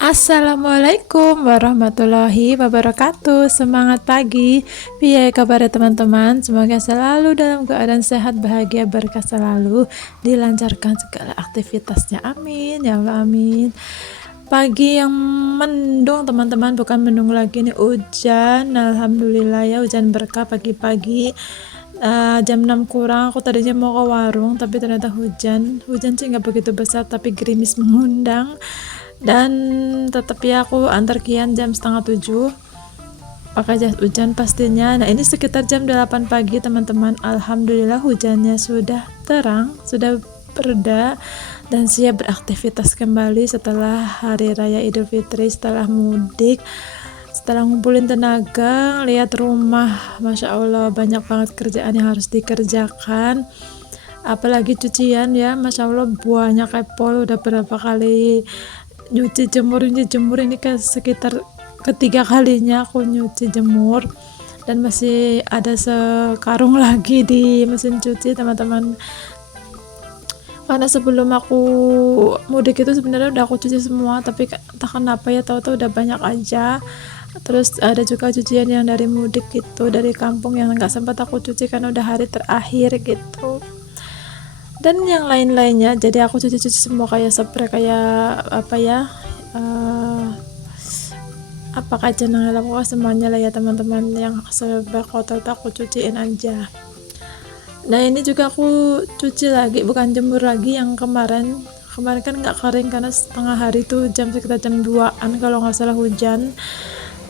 Assalamualaikum warahmatullahi wabarakatuh. Semangat pagi. Piye kabar teman-teman? Semoga selalu dalam keadaan sehat, bahagia, berkah selalu, dilancarkan segala aktivitasnya. Amin ya Allah, amin. Pagi yang mendung teman-teman, bukan mendung lagi nih, hujan. Alhamdulillah ya, hujan berkah pagi-pagi. Jam 6 kurang aku tadinya mau ke warung, tapi ternyata hujan sih nggak begitu besar, tapi gerimis mengundang. Dan tetap ya aku antar Kian jam setengah 7 pakai jas hujan pastinya. Nah ini sekitar jam 8 pagi teman-teman. Alhamdulillah hujannya sudah terang, sudah bereda, dan siap beraktivitas kembali setelah hari raya Idul Fitri, setelah mudik, setelah ngumpulin tenaga, lihat rumah, Masya Allah banyak banget kerjaan yang harus dikerjakan, apalagi cucian ya, Masya Allah banyak kepol. Udah berapa kali nyuci jemur ini ke sekitar ketiga kalinya aku nyuci jemur, dan masih ada sekarung lagi di mesin cuci teman-teman, karena sebelum aku mudik itu sebenarnya udah aku cuci semua, tapi entah kenapa ya tahu-tahu udah banyak aja. Terus ada juga cucian yang dari mudik gitu, dari kampung, yang nggak sempat aku cuci karena udah hari terakhir gitu, dan yang lain-lainnya. Jadi aku cuci semua, kayak spray, kayak apa ya, apa kaca nangis, pokoknya semuanya lah ya teman-teman, yang serba kotor aku cuciin aja. Nah ini juga aku cuci lagi, bukan jemur lagi, yang kemarin kan nggak kering karena setengah hari tuh, sekitar jam 2an kalau nggak salah hujan.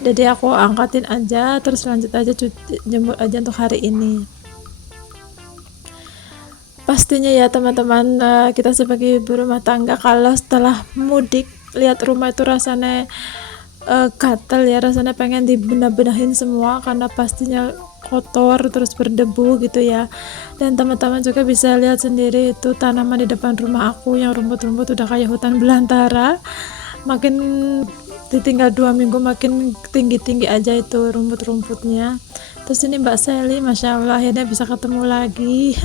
Jadi aku angkatin aja, terus lanjut aja cuci jemur aja untuk hari ini. Pastinya ya teman-teman, kita sebagai ibu rumah tangga kalau setelah mudik lihat rumah itu rasanya gatel ya, rasanya pengen dibenah-benahin semua karena pastinya kotor terus berdebu gitu ya. Dan teman-teman juga bisa lihat sendiri itu tanaman di depan rumah aku yang rumput-rumput udah kayak hutan belantara, makin ditinggal 2 minggu makin tinggi-tinggi aja itu rumput-rumputnya. Terus ini Mbak Sally, Masya Allah akhirnya bisa ketemu lagi.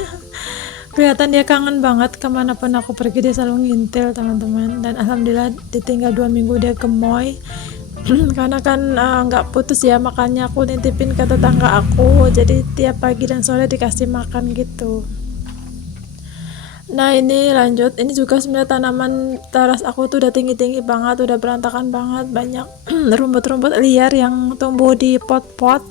Kelihatan dia kangen banget, kemanapun aku pergi dia selalu ngintil teman-teman. Dan alhamdulillah ditinggal 2 minggu dia gemoy. Karena kan nggak putus ya, makanya aku nitipin ke tetangga aku, jadi tiap pagi dan sore dikasih makan gitu. Nah ini lanjut, ini juga sebenarnya tanaman teras aku tuh udah tinggi-tinggi banget, udah berantakan banget, banyak rumput-rumput liar yang tumbuh di pot-pot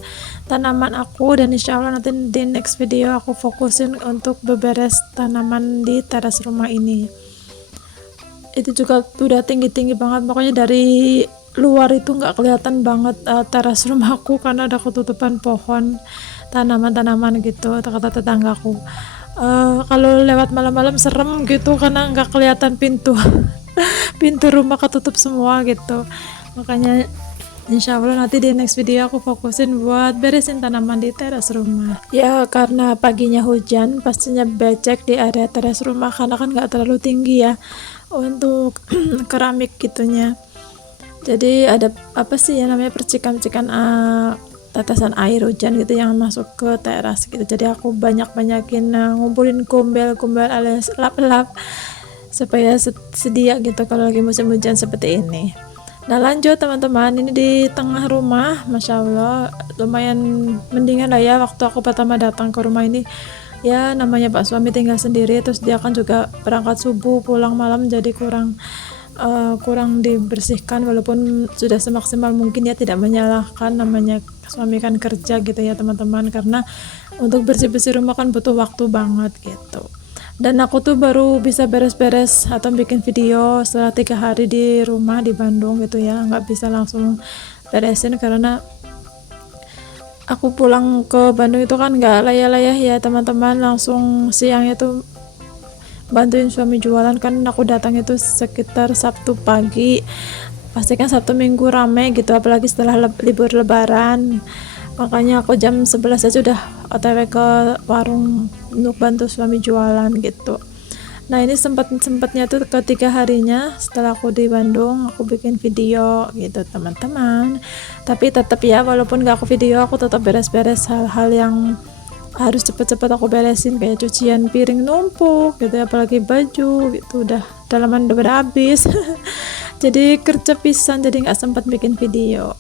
tanaman aku, dan insya Allah nanti di next video aku fokusin untuk beberes tanaman di teras rumah ini. Itu juga udah tinggi-tinggi banget, pokoknya dari luar itu nggak kelihatan banget teras rumahku karena ada ketutupan pohon, tanaman-tanaman gitu, kata tetanggaku. Kalau lewat malam-malam serem gitu karena nggak kelihatan pintu pintu rumah ketutup semua gitu. Makanya insya Allah nanti di next video aku fokusin buat beresin tanaman di teras rumah ya, karena paginya hujan pastinya becek di area teras rumah karena kan nggak terlalu tinggi ya untuk keramik gitunya. Jadi ada apa sih ya namanya, percikan-percikan tetesan air hujan gitu yang masuk ke teras gitu. Jadi aku banyakin ngumpulin gombel alias lap-lap supaya sedia gitu kalau lagi musim hujan seperti ini. Nah lanjut teman-teman, ini di tengah rumah, Masya Allah lumayan mendingan lah ya. Waktu aku pertama datang ke rumah ini ya, namanya Pak suami tinggal sendiri, terus dia kan juga berangkat subuh pulang malam, jadi kurang dibersihkan, walaupun sudah semaksimal mungkin ya, tidak menyalahkan, namanya suami kan kerja gitu ya teman-teman, karena untuk bersih-bersih rumah kan butuh waktu banget gitu. Dan aku tuh baru bisa beres-beres atau bikin video setelah 3 hari di rumah di Bandung gitu ya, nggak bisa langsung beresin karena aku pulang ke Bandung itu kan nggak layah-layah ya teman-teman, langsung siangnya tuh bantuin suami jualan. Kan aku datang itu sekitar Sabtu pagi, pastikan Sabtu Minggu rame gitu, apalagi setelah libur lebaran. Makanya aku jam 11 aja udah otw ke warung untuk bantu suami jualan gitu. Nah ini sempatnya tuh ketiga harinya setelah aku di Bandung aku bikin video gitu teman-teman. Tapi tetap ya, walaupun gak aku video, aku tetap beres-beres hal-hal yang harus cepet-cepet aku beresin, kayak cucian piring numpuk gitu, apalagi baju gitu udah dalaman udah pada habis. jadi kerja pisan, jadi nggak sempat bikin video.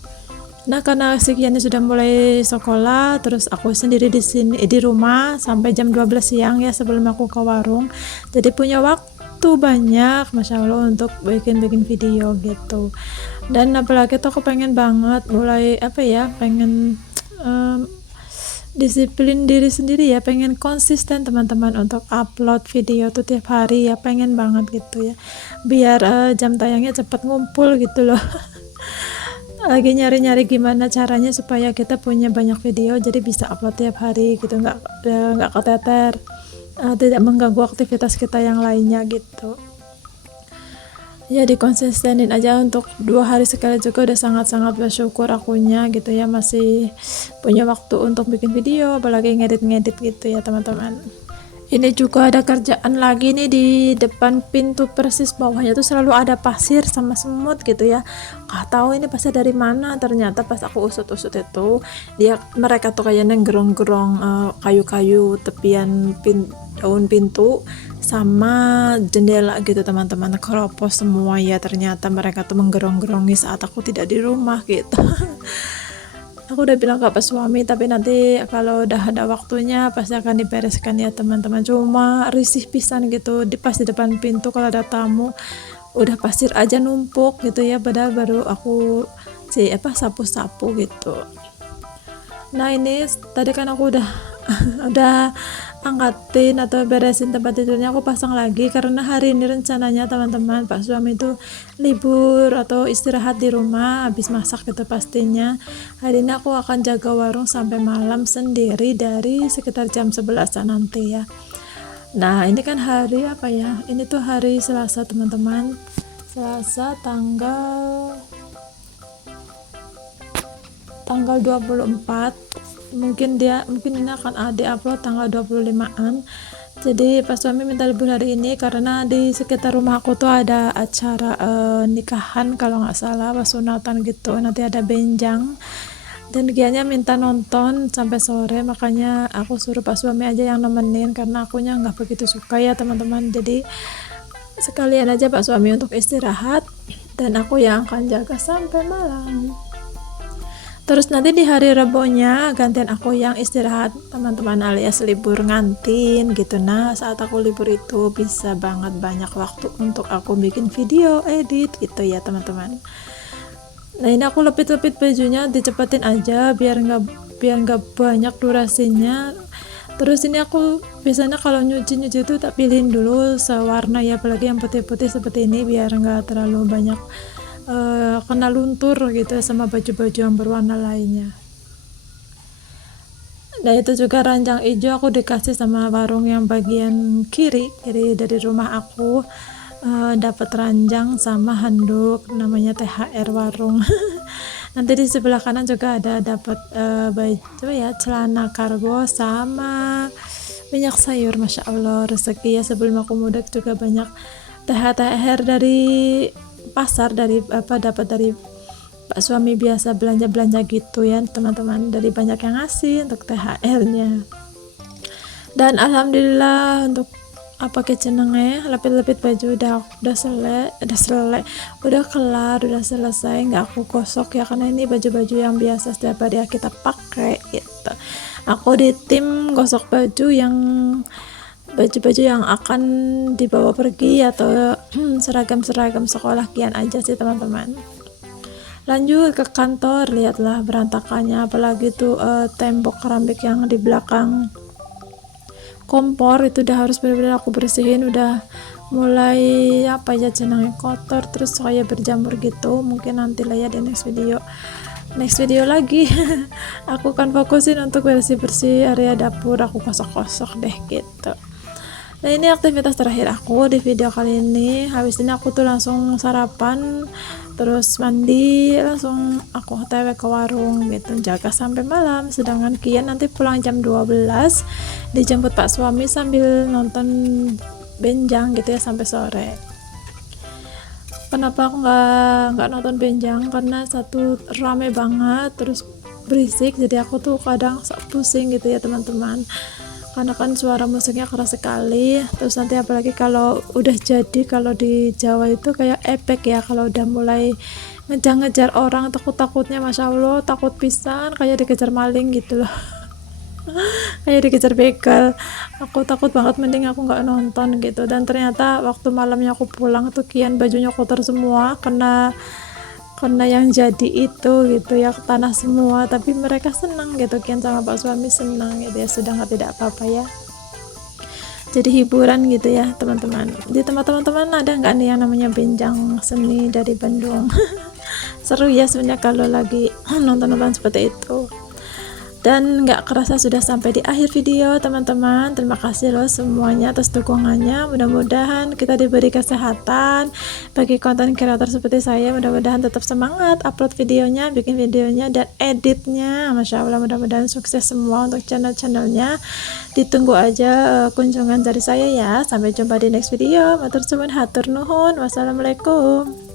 Nah, karena si Kiannya sudah mulai sekolah, terus aku sendiri di sini di rumah sampai jam 12 siang ya sebelum aku ke warung. Jadi punya waktu banyak, masya Allah, untuk bikin video gitu. Dan apalagi tuh aku pengen banget mulai pengen disiplin diri sendiri ya, pengen konsisten teman-teman untuk upload video tuh tiap hari ya, pengen banget gitu ya, biar jam tayangnya cepat ngumpul gitu loh. Lagi nyari-nyari gimana caranya supaya kita punya banyak video jadi bisa upload tiap hari gitu, nggak keteter, tidak mengganggu aktivitas kita yang lainnya gitu ya. Dikonsistenin aja, untuk 2 hari sekali juga udah sangat-sangat bersyukur akunya gitu ya, masih punya waktu untuk bikin video, apalagi ngedit-ngedit gitu ya teman-teman. Ini juga ada kerjaan lagi nih di depan pintu, persis bawahnya tuh selalu ada pasir sama semut gitu ya. Nggak tahu ini pasir dari mana, ternyata pas aku usut-usut itu mereka tuh kayak nenggerong-gerong kayu-kayu tepian daun pintu sama jendela gitu teman-teman, keropos semua ya. Ternyata mereka tuh menggerong-gerongi saat aku tidak di rumah gitu. Aku udah bilang ke suami, tapi nanti kalau udah ada waktunya pasti akan dibereskan ya teman-teman. Cuma risih pisan gitu pas di depan pintu kalau ada tamu, udah pasir aja numpuk gitu ya, padahal baru aku sapu-sapu gitu. Nah, ini tadi kan aku udah udah angkatin atau beresin tempat tidurnya, aku pasang lagi karena hari ini rencananya teman-teman Pak suami itu libur atau istirahat di rumah habis masak gitu pastinya. Hari ini aku akan jaga warung sampai malam sendiri dari sekitar jam 11 nanti ya. Nah, ini kan hari apa ya, ini tuh hari Selasa teman-teman, Selasa tanggal 24. mungkin ini akan ada upload tanggal 25an. Jadi pas suami minta libur hari ini karena di sekitar rumah aku tuh ada acara nikahan kalau nggak salah, pas sunatan gitu, nanti ada benjang dan dianya minta nonton sampai sore, makanya aku suruh Pak suami aja yang nemenin karena akunya nggak begitu suka ya teman-teman. Jadi sekalian aja Pak suami untuk istirahat dan aku yang akan jaga sampai malam. Terus nanti di hari Rebonya gantian aku yang istirahat teman-teman, alias libur ngantin gitu. Nah, saat aku libur itu bisa banget banyak waktu untuk aku bikin video, edit gitu ya teman-teman. Nah, ini aku lepit-lepit bajunya, dicepetin aja biar nggak banyak durasinya. Terus ini aku biasanya kalau nyuci itu tak pilihin dulu sewarna ya, apalagi yang putih-putih seperti ini biar nggak terlalu banyak kena luntur gitu sama baju-baju yang berwarna lainnya. Nah, itu juga ranjang hijau aku dikasih sama warung yang bagian kiri dari rumah aku, dapat ranjang sama handuk namanya THR warung. Nanti di sebelah kanan juga ada dapat baju ya, celana kargo sama minyak sayur. Masya Allah, rezeki ya, sebelum aku mudik juga banyak THR dari pasar, dapat dari Pak suami biasa belanja gitu ya teman-teman, dari banyak yang ngasih untuk THR-nya. Dan alhamdulillah untuk kecenengnya lepit-lepit baju udah kelar, udah selesai, nggak aku gosok ya karena ini baju-baju yang biasa setiap hari kita pakai gitu. Aku di tim gosok baju yang akan dibawa pergi atau seragam sekolah Kian aja sih teman-teman. Lanjut ke kantor, lihatlah berantakannya, apalagi tuh tembok keramik yang di belakang kompor itu udah harus benar-benar aku bersihin, udah mulai cenangnya kotor, terus kayak berjamur gitu. Mungkin nanti lah ya di next video lagi aku kan fokusin untuk bersih area dapur, aku kosok deh gitu. Nah, ini aktivitas terakhir aku di video kali ini. Habis ini aku tuh langsung sarapan, terus mandi, langsung aku otw ke warung gitu, jaga sampai malam. Sedangkan Kian nanti pulang jam 12, dijemput Pak suami sambil nonton benjang gitu ya sampai sore. Kenapa aku nggak nonton benjang? Karena satu rame banget, terus berisik, jadi aku tuh kadang pusing gitu ya teman-teman. karena kan suara musiknya keras sekali. Terus nanti apalagi kalau udah jadi, kalau di Jawa itu kayak efek ya, kalau udah mulai ngejar-ngejar orang, takut-takutnya Masya Allah, takut pisan kayak dikejar maling gitu loh. Kayak dikejar begal, aku takut banget, mending aku nggak nonton gitu. Dan ternyata waktu malamnya aku pulang tuh kian bajunya kotor semua, karena yang jadi itu gitu ya, tanah semua. Tapi mereka senang gitu, kian sama pak suami senang gitu ya, sudah nggak, tidak apa-apa ya, jadi hiburan gitu ya teman-teman. Di tempat teman-teman ada nggak nih yang namanya benjang seni dari Bandung? Seru ya sebenarnya kalau lagi nonton-nonton seperti itu. Dan nggak kerasa sudah sampai di akhir video teman-teman. Terima kasih loh semuanya atas dukungannya. Mudah-mudahan kita diberi kesehatan. Bagi konten kreator seperti saya, mudah-mudahan tetap semangat upload videonya, bikin videonya, dan editnya. Masya Allah, mudah-mudahan sukses semua untuk channel-channelnya. Ditunggu aja kunjungan dari saya ya. Sampai jumpa di next video. Matur suwun, hatur nuhun. Wassalamualaikum.